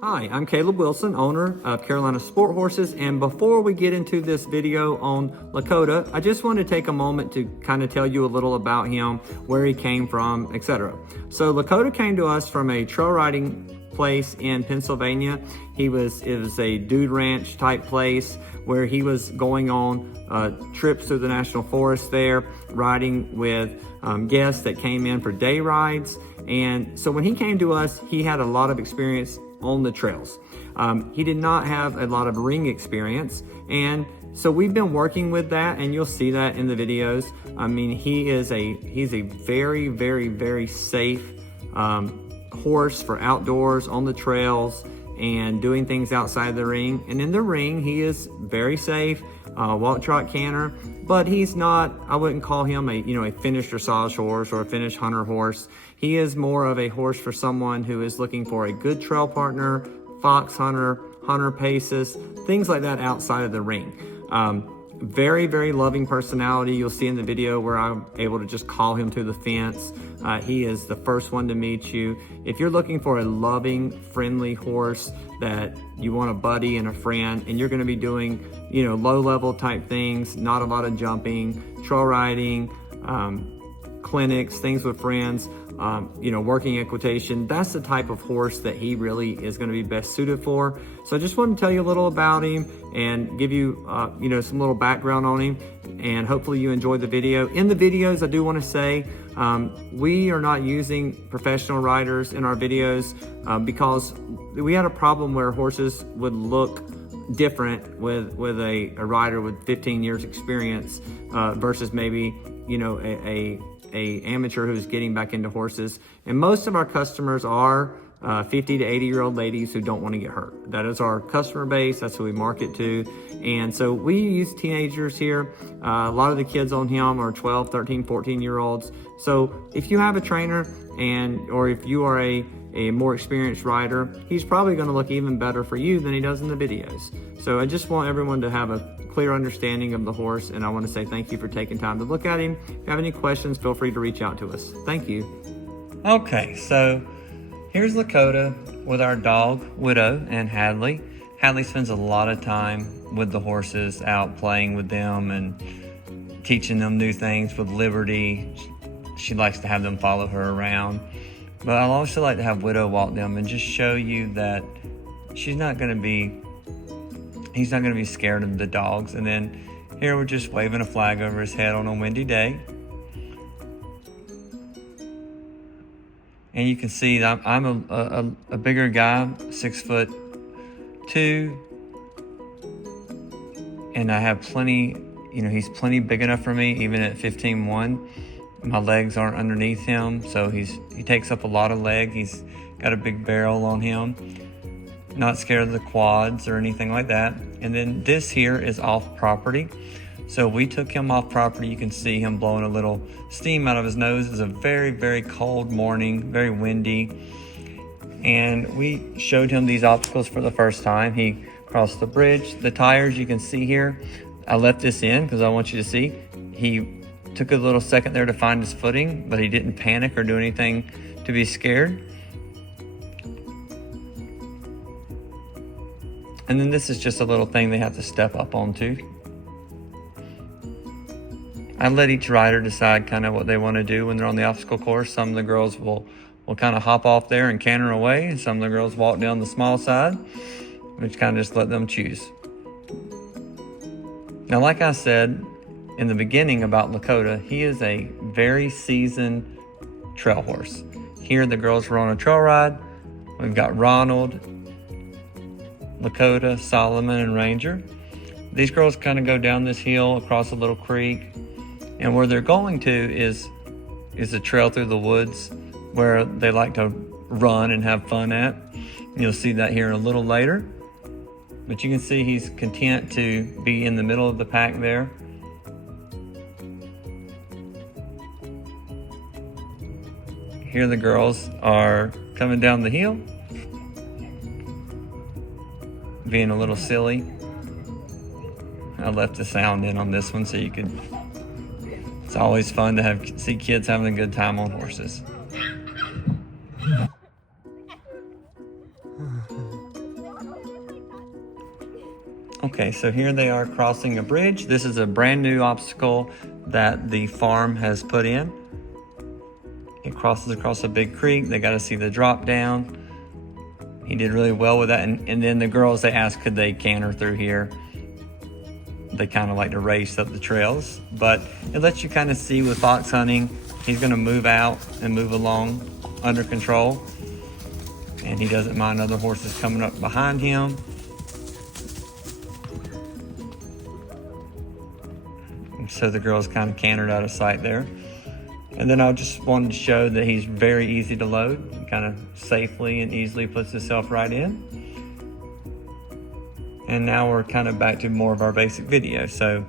Hi, I'm Caleb Wilson, owner of Carolina Sport Horses, and before we get into this video on Lakota, I just want to take a moment to kind of tell you a little about him, where he came from, etc. So Lakota came to us from a trail riding place in Pennsylvania. It was a dude ranch type place where he was going on trips through the national forest there, riding with guests that came in for day rides. And so when he came to us, he had a lot of experience on the trails. He did not have a lot of ring experience, and so we've been working with that, and you'll see that in the videos. I mean, he's a very, very, very safe horse for outdoors on the trails and doing things outside the ring. And in the ring, he is very safe, walk, trot, canter, but he's not, I wouldn't call him a finished dressage horse or a finished hunter horse. He is more of a horse for someone who is looking for a good trail partner, fox hunter, hunter paces, things like that outside of the ring. Very, very loving personality. You'll see in the video where I'm able to just call him to the fence. He is the first one to meet you. If you're looking for a loving, friendly horse that you want a buddy and a friend, and you're going to be doing, low level type things, not a lot of jumping, trail riding, clinics, things with friends, working equitation, that's the type of horse that he really is going to be best suited for. So I just want to tell you a little about him and give you, some little background on him, and hopefully you enjoyed the video. In the videos, I do want to say, we are not using professional riders in our videos because we had a problem where horses would look different with a rider with 15 years experience versus maybe, a amateur who's getting back into horses. And most of our customers are 50 to 80-year-old ladies who don't want to get hurt. That is our customer base. That's who we market to. And so we use teenagers here. A lot of the kids on him are 12, 13, 14-year-olds. So if you have a trainer or if you are a more experienced rider, he's probably going to look even better for you than he does in the videos. So I just want everyone to have a clear understanding of the horse, and I want to say thank you for taking time to look at him. If you have any questions, feel free to reach out to us. Thank you. Okay, so here's Lakota with our dog, Widow, and Hadley. Hadley spends a lot of time with the horses, out playing with them and teaching them new things with Liberty. She likes to have them follow her around. But I also like to have Widow walk them and just show you that he's not going to be scared of the dogs. And then here we're just waving a flag over his head on a windy day. And you can see that I'm a bigger guy, 6'2", and I have plenty, he's plenty big enough for me, even at 15'1". My legs aren't underneath him, so he takes up a lot of leg. He's got a big barrel on him. Not scared of the quads or anything like that. And then this here is off property. So we took him off property. You can see him blowing a little steam out of his nose. It's a very, very cold morning, very windy. And we showed him these obstacles for the first time. He crossed the bridge. The tires you can see here, I left this in because I want you to see. He took a little second there to find his footing, but he didn't panic or do anything to be scared. And then this is just a little thing they have to step up onto. I let each rider decide kind of what they want to do when they're on the obstacle course. Some of the girls will kind of hop off there and canter away, and some of the girls walk down the small side, which kind of just let them choose. Now, like I said in the beginning about Lakota, he is a very seasoned trail horse. Here the girls were on a trail ride. We've got Ronald, Lakota, Solomon, and Ranger. These girls kind of go down this hill across a little creek, and where they're going to is a trail through the woods where they like to run and have fun at. You'll see that here a little later, but you can see he's content to be in the middle of the pack there. Here the girls are coming down the hill, being a little silly. I left the sound in on this one so you could, it's always fun to see kids having a good time on horses. Okay, so here they are crossing a bridge. This is a brand new obstacle that the farm has put in. It crosses across a big creek. They got to see the drop down. He did really well with that. And then the girls, they asked, could they canter through here? They kind of like to race up the trails, but it lets you kind of see with fox hunting, he's going to move out and move along under control. And he doesn't mind other horses coming up behind him. And so the girls kind of cantered out of sight there. And then I just wanted to show that he's very easy to load. He kind of safely and easily puts himself right in. And now we're kind of back to more of our basic video. So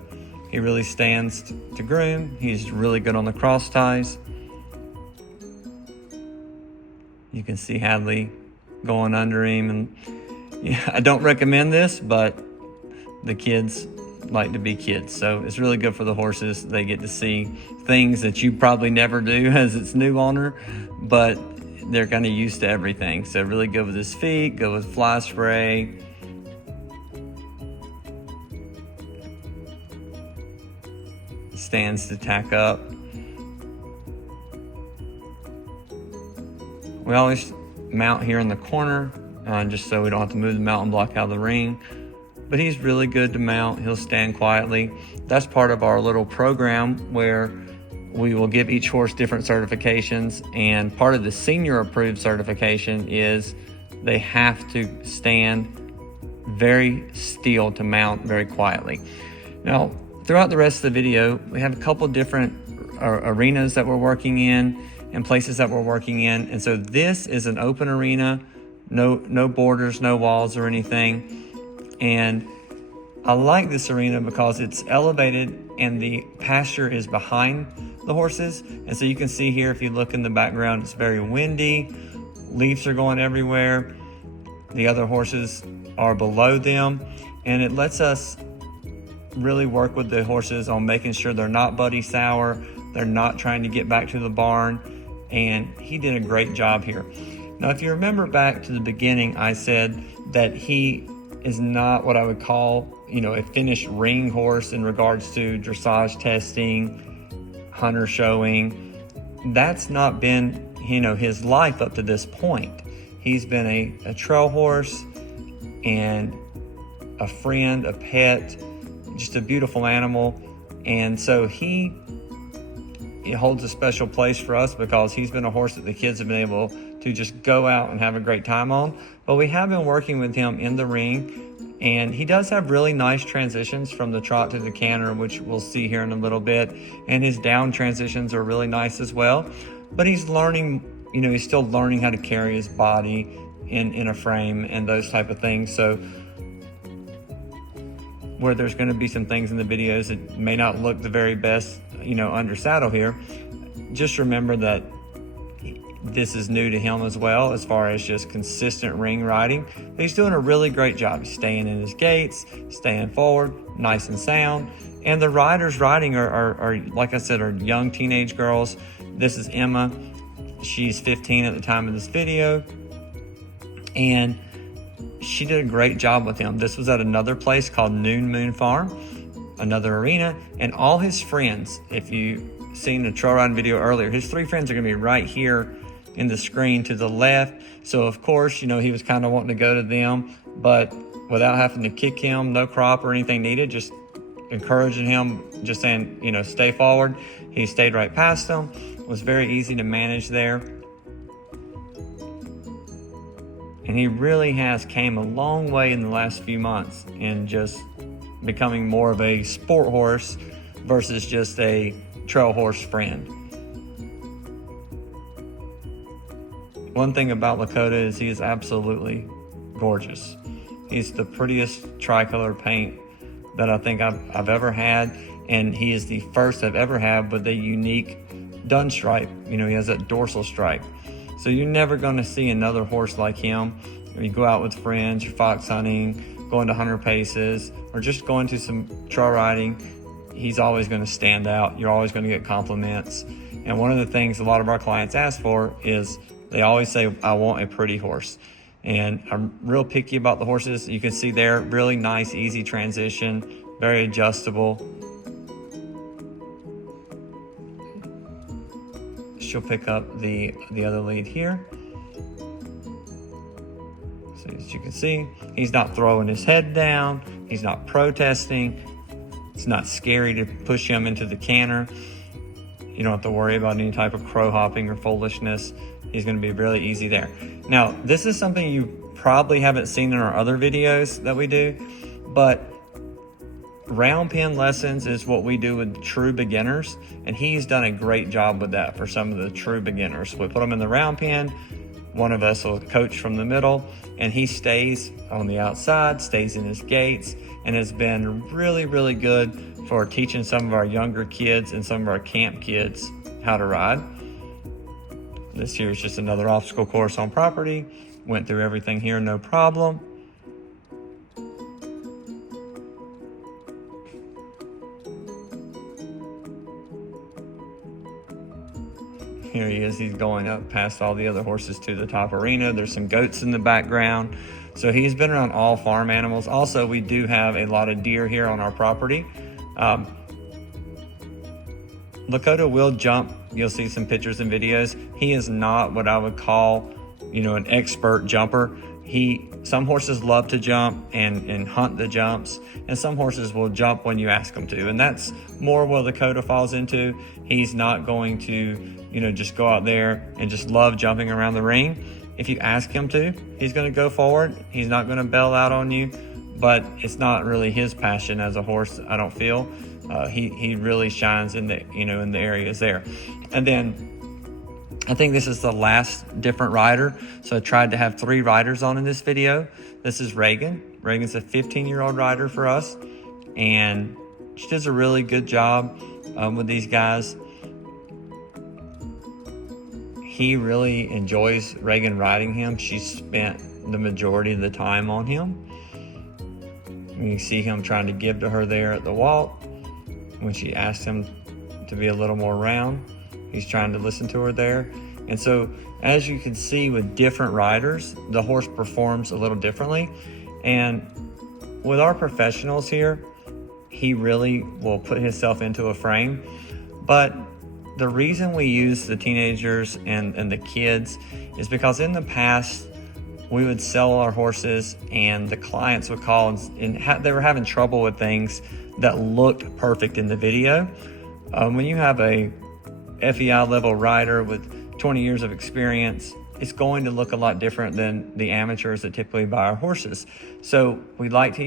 he really stands to groom. He's really good on the cross ties. You can see Hadley going under him. And yeah, I don't recommend this, but the kids like to be kids. So it's really good for the horses. They get to see things that you probably never do as its new owner, but they're kind of used to everything. So really good with his feet, good with fly spray. Stands to tack up. We always mount here in the corner, just so we don't have to move the mount and block out the ring. But he's really good to mount. He'll stand quietly. That's part of our little program where we will give each horse different certifications. And part of the senior approved certification is they have to stand very still to mount very quietly. Now, throughout the rest of the video, we have a couple different arenas that we're working in and places that we're working in. And so this is an open arena, no borders, no walls or anything. And I like this arena because it's elevated and the pasture is behind the horses. And so you can see here, if you look in the background, it's very windy. Leaves are going everywhere. The other horses are below them. And it lets us really work with the horses on making sure they're not buddy sour. They're not trying to get back to the barn. And he did a great job here. Now, if you remember back to the beginning, I said that he is not what I would call, a finished ring horse in regards to dressage testing, hunter showing. That's not been, his life up to this point. He's been a trail horse and a friend, a pet, just a beautiful animal. And so he holds a special place for us because he's been a horse that the kids have been able to just go out and have a great time on. But we have been working with him in the ring, and he does have really nice transitions from the trot to the canter, which we'll see here in a little bit. And his down transitions are really nice as well. But he's learning, he's still learning how to carry his body in a frame and those type of things. So where there's going to be some things in the videos that may not look the very best, under saddle here, just remember that this is new to him as well, as far as just consistent ring riding. But he's doing a really great job. He's staying in his gaits, staying forward, nice and sound. And the riders riding are like I said, are young teenage girls. This is Emma. She's 15 at the time of this video. And she did a great job with him. This was at another place called Noon Moon Farm, another arena. And all his friends, if you seen the trail riding video earlier, his 3 friends are going to be right here in the screen to the left. So of course, he was kind of wanting to go to them, but without having to kick him, no crop or anything needed, just encouraging him, just saying, stay forward. He stayed right past them. It was very easy to manage there. And he really has came a long way in the last few months in just becoming more of a sport horse versus just a trail horse friend. One thing about Lakota is he is absolutely gorgeous. He's the prettiest tricolor paint that I think I've ever had, and he is the first I've ever had with a unique dun stripe. He has that dorsal stripe. So you're never going to see another horse like him. When you go out with friends, you're fox hunting, going to hunter paces, or just going to some trail riding, he's always going to stand out. You're always going to get compliments. And one of the things a lot of our clients ask for is they always say, I want a pretty horse. And I'm real picky about the horses. You can see there, really nice, easy transition, very adjustable. She'll pick up the other lead here. So as you can see, he's not throwing his head down. He's not protesting. It's not scary to push him into the canter. You don't have to worry about any type of crow hopping or foolishness. He's going to be really easy there. Now, this is something you probably haven't seen in our other videos that we do, but round pen lessons is what we do with true beginners, and he's done a great job with that for some of the true beginners. We put him in the round pen, one of us will coach from the middle, and he stays on the outside, stays in his gates, and has been really, really good for teaching some of our younger kids and some of our camp kids how to ride. This here is just another obstacle course on property. Went through everything here, no problem. Here he is, he's going up past all the other horses to the top arena. There's some goats in the background. So he's been around all farm animals. Also, we do have a lot of deer here on our property. Lakota will jump. You'll see some pictures and videos. He is not what I would call, an expert jumper. Some horses love to jump and hunt the jumps, and some horses will jump when you ask them to. And that's more what Lakota falls into. He's not going to, just go out there and just love jumping around the ring. If you ask him to, he's going to go forward. He's not going to bail out on you, but it's not really his passion as a horse, I don't feel. He really shines in the in the areas there. And then I think this is the last different rider. So I tried to have 3 riders on in this video. This is Reagan. Reagan's a 15-year-old rider for us, and she does a really good job with these guys. He really enjoys Reagan riding him. She spent the majority of the time on him. You see him trying to give to her there at the walk. When she asked him to be a little more round, he's trying to listen to her there. And so, as you can see with different riders, the horse performs a little differently. And with our professionals here, he really will put himself into a frame. But the reason we use the teenagers and the kids is because in the past, we would sell our horses and the clients would call and they were having trouble with things that looked perfect in the video. When you have a FEI level rider with 20 years of experience, it's going to look a lot different than the amateurs that typically buy our horses. So we like to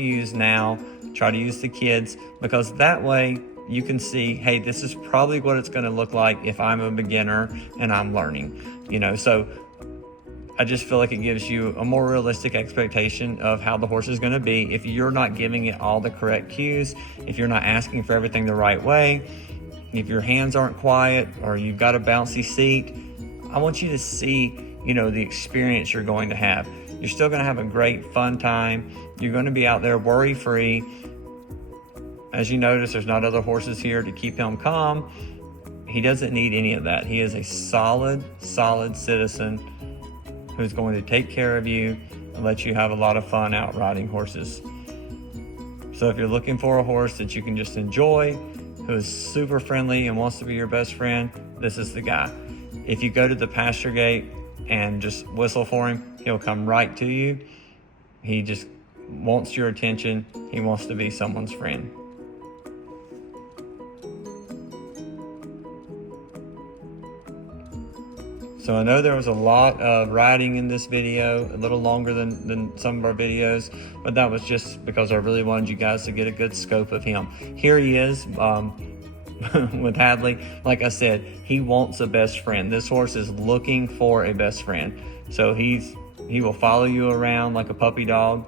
try to use the kids, because that way you can see, hey, this is probably what it's going to look like if I'm a beginner and I'm learning, so I just feel like it gives you a more realistic expectation of how the horse is going to be. If you're not giving it all the correct cues, if you're not asking for everything the right way, if your hands aren't quiet or you've got a bouncy seat, I want you to see, the experience you're going to have. You're still going to have a great fun time. You're going to be out there worry-free. As you notice, there's not other horses here to keep him calm. He doesn't need any of that. He is a solid citizen who's going to take care of you and let you have a lot of fun out riding horses. So if you're looking for a horse that you can just enjoy, who is super friendly and wants to be your best friend, this is the guy. If you go to the pasture gate and just whistle for him, he'll come right to you. He just wants your attention. He wants to be someone's friend. So I know there was a lot of riding in this video, a little longer than some of our videos, but that was just because I really wanted you guys to get a good scope of him. Here he is with Hadley. Like I said, he wants a best friend. This horse is looking for a best friend. So he will follow you around like a puppy dog.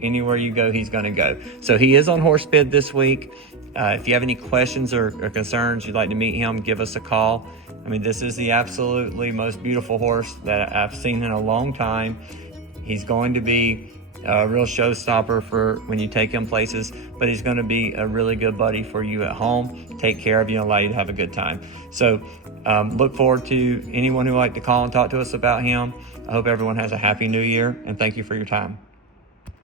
Anywhere you go, he's going to go. So he is on horse bid this week. If you have any questions or concerns, you'd like to meet him, give us a call. I mean, this is the absolutely most beautiful horse that I've seen in a long time. He's going to be a real showstopper for when you take him places, but he's going to be a really good buddy for you at home, take care of you, and allow you to have a good time. So look forward to anyone who would like to call and talk to us about him. I hope everyone has a happy new year, and thank you for your time.